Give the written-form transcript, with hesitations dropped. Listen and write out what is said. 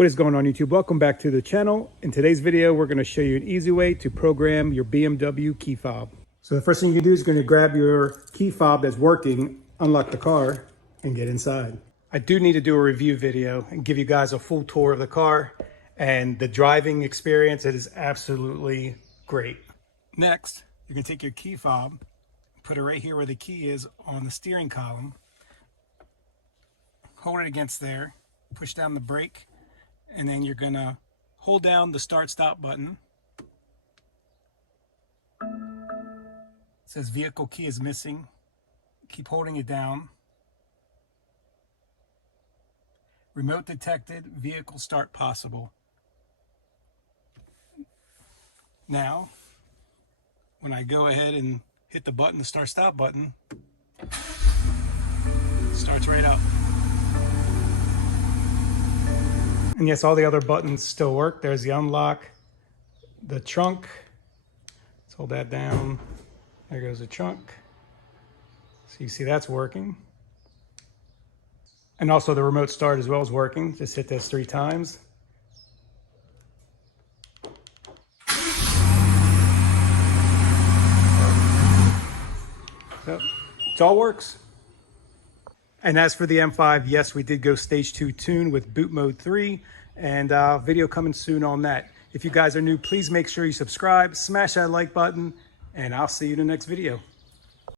What is going on, YouTube? Welcome back to the channel. In today's video, we're going to show you an easy way to program your BMW key fob. So the first thing you can do is going to grab your key fob that's working, unlock the car, and get inside. I do need to do a review video and give you guys a full tour of the car and the driving experience. It is absolutely great. Next, you're going to take your key fob, put it right here where the key is on the steering column, hold it against there, push down the brake, and then you're going to hold down the start stop button. It says vehicle key is missing. Keep holding it down. Remote detected, vehicle start possible. Now, when I go ahead and hit the button, the start stop button, it starts right up. And yes, all the other buttons still work. There's the unlock, the trunk. Let's hold that down. There goes the trunk. So you see that's working. And also the remote start as well is working. Just hit this 3 times. So it all works. And as for the M5, yes, we did go stage 2 tune with boot mode 3, and video coming soon on that. If you guys are new, please make sure you subscribe, smash that like button, and I'll see you in the next video.